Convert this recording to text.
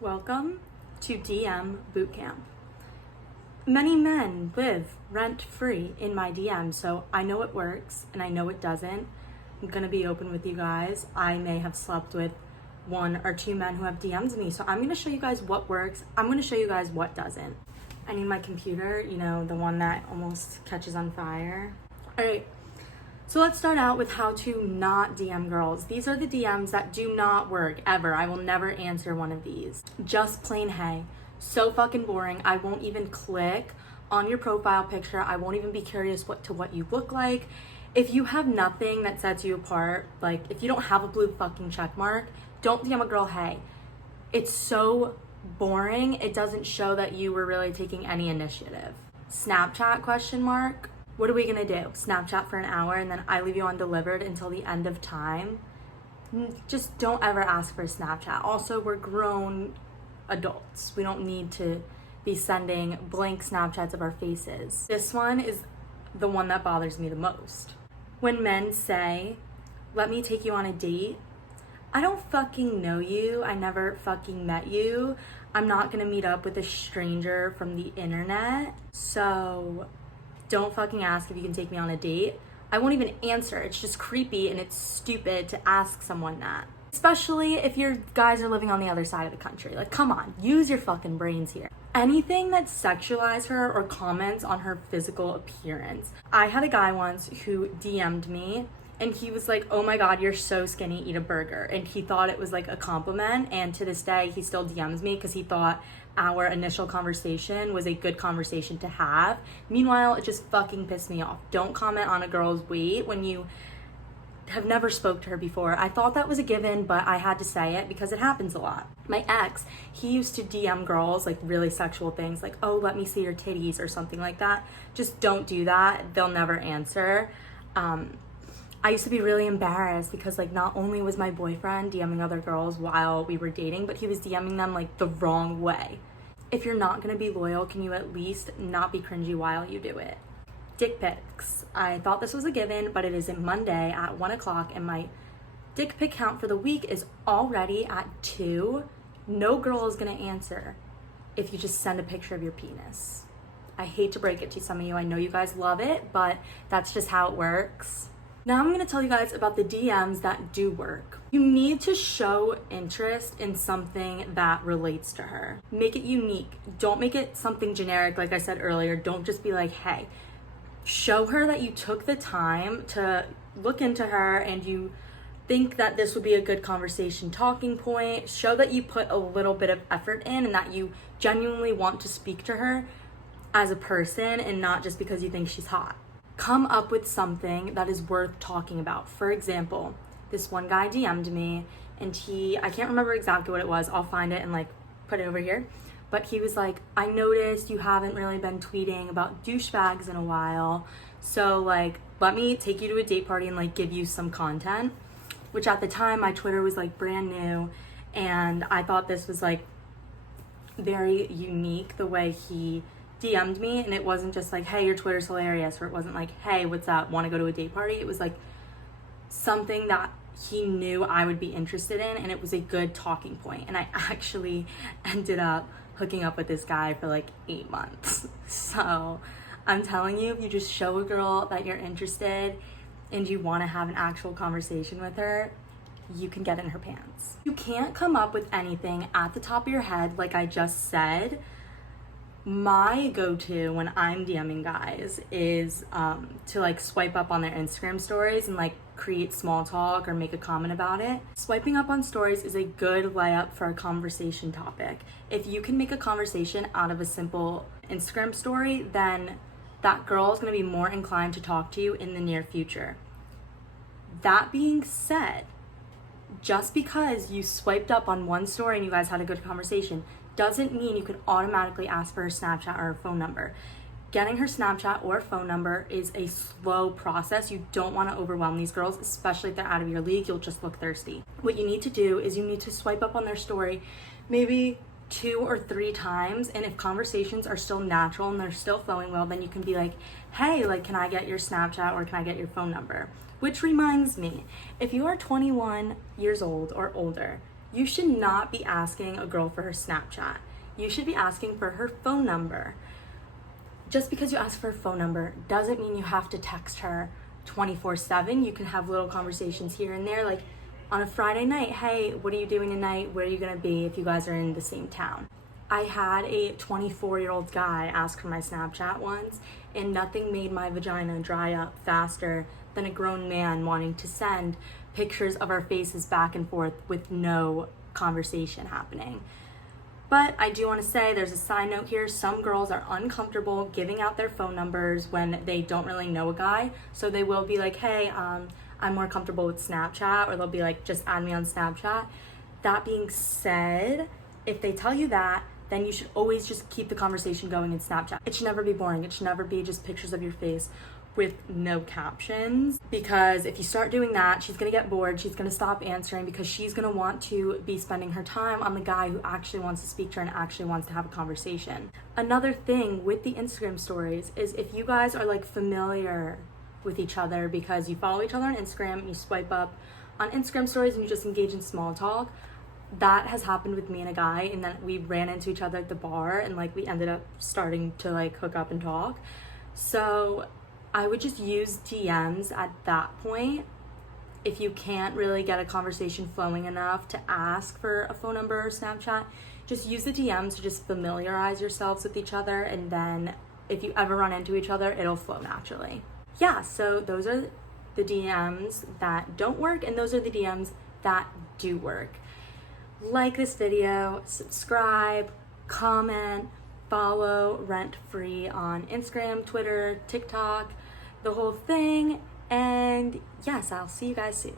Welcome to DM Bootcamp. Many men live rent-free in my DM, so I know it works and I know it doesn't. I'm gonna be open with you guys. I may have slept with one or two men who have DM'd me, so I'm gonna show you guys what works. I'm gonna show you guys what doesn't. I need my computer, the one that almost catches on fire. All right. So let's start out with how to not DM girls. These are the DMs that do not work ever. I will never answer one of these. Just plain hey. So fucking boring. I won't even click on your profile picture. I won't even be curious what you look like. If you have nothing that sets you apart, like if you don't have a blue fucking check mark, don't DM a girl hey. It's so boring. It doesn't show that you were really taking any initiative. Snapchat question mark. What are we gonna do? Snapchat for an hour and then I leave you undelivered until the end of time? Just don't ever ask for a Snapchat. Also, we're grown adults. We don't need to be sending blank Snapchats of our faces. This one is the one that bothers me the most. When men say, let me take you on a date, I don't fucking know you. I never fucking met you. I'm not gonna meet up with a stranger from the internet. So don't fucking ask if you can take me on a date. I won't even answer. It's just creepy and it's stupid to ask someone that. Especially if your guys are living on the other side of the country. Like, come on, use your fucking brains here. Anything that sexualizes her or comments on her physical appearance. I had a guy once who DM'd me and he was like, oh my God, you're so skinny, eat a burger. And he thought it was like a compliment. And to this day, he still DMs me because he thought our initial conversation was a good conversation to have. Meanwhile, it just fucking pissed me off. Don't comment on a girl's weight when you have never spoke to her before. I thought that was a given, but I had to say it because it happens a lot. My ex, he used to DM girls like really sexual things like, oh, let me see your titties or something like that. Just don't do that. They'll never answer. I used to be really embarrassed because like not only was my boyfriend DMing other girls while we were dating, but he was DMing them like the wrong way. If you're not gonna be loyal, can you at least not be cringy while you do it? Dick pics. I thought this was a given, but it is Monday at 1 o'clock and my dick pic count for the week is already at 2. No girl is gonna answer if you just send a picture of your penis. I hate to break it to some of you. I know you guys love it, but that's just how it works. Now I'm gonna tell you guys about the DMs that do work. You need to show interest in something that relates to her. Make it unique. Don't make it something generic, like I said earlier. Don't just be like, hey. Show her that you took the time to look into her and you think that this would be a good conversation talking point. Show that you put a little bit of effort in and that you genuinely want to speak to her as a person and not just because you think she's hot. Come up with something that is worth talking about. For example, this one guy DM'd me and I can't remember exactly what it was. I'll find it and like put it over here. But he was like, I noticed you haven't really been tweeting about douchebags in a while. So like, let me take you to a date party and like give you some content. Which at the time, my Twitter was like brand new. And I thought this was like very unique the way he DM'd me. And it wasn't just like, hey, your Twitter's hilarious. Or it wasn't like, hey, what's up? Want to go to a date party? It was like something that he knew I would be interested in. And it was a good talking point. And I actually ended up hooking up with this guy for like 8 months. So I'm telling you, if you just show a girl that you're interested and you want to have an actual conversation with her, you can get in her pants. You can't come up with anything at the top of your head like I just said. My go-to when I'm DMing guys is to like swipe up on their Instagram stories and like create small talk or make a comment about it. Swiping up on stories is a good layup for a conversation topic. If you can make a conversation out of a simple Instagram story, then that girl is going to be more inclined to talk to you in the near future. That being said, just because you swiped up on one story and you guys had a good conversation doesn't mean you could automatically ask for her Snapchat or her phone number. Getting her Snapchat or phone number is a slow process. You don't want to overwhelm these girls, especially if they're out of your league. You'll just look thirsty. What you need to do is you need to swipe up on their story maybe 2 or 3 times, and if conversations are still natural and they're still flowing well, then you can be like, hey, like, can I get your Snapchat or can I get your phone number? Which reminds me, if you are 21 years old or older You should not be asking a girl for her Snapchat. You should be asking for her phone number. Just because you ask for her phone number doesn't mean you have to text her 24/7. You can have little conversations here and there, like on a Friday night, hey, what are you doing tonight? Where are you gonna be if you guys are in the same town? I had a 24-year-old guy ask for my Snapchat once, and nothing made my vagina dry up faster than a grown man wanting to send pictures of our faces back and forth with no conversation happening. But I do want to say, there's a side note here. Some girls are uncomfortable giving out their phone numbers when they don't really know a guy. So they will be like, hey, I'm more comfortable with Snapchat, or they'll be like, just add me on Snapchat. That being said, if they tell you that, then you should always just keep the conversation going in Snapchat. It should never be boring. It should never be just pictures of your face with no captions, because if you start doing that, she's gonna get bored, she's gonna stop answering, because she's gonna want to be spending her time on the guy who actually wants to speak to her and actually wants to have a conversation. Another thing with the Instagram stories is, if you guys are like familiar with each other because you follow each other on Instagram and you swipe up on Instagram stories and you just engage in small talk, that has happened with me and a guy, and then we ran into each other at the bar and like we ended up starting to like hook up and talk. So I would just use DMs at that point. If you can't really get a conversation flowing enough to ask for a phone number or Snapchat, just use the DMs to just familiarize yourselves with each other, and then if you ever run into each other, it'll flow naturally. Yeah, so those are the DMs that don't work, and those are the DMs that do work. Like this video, subscribe, comment, follow Rent Free on Instagram, Twitter, TikTok, the whole thing. And yes, I'll see you guys soon.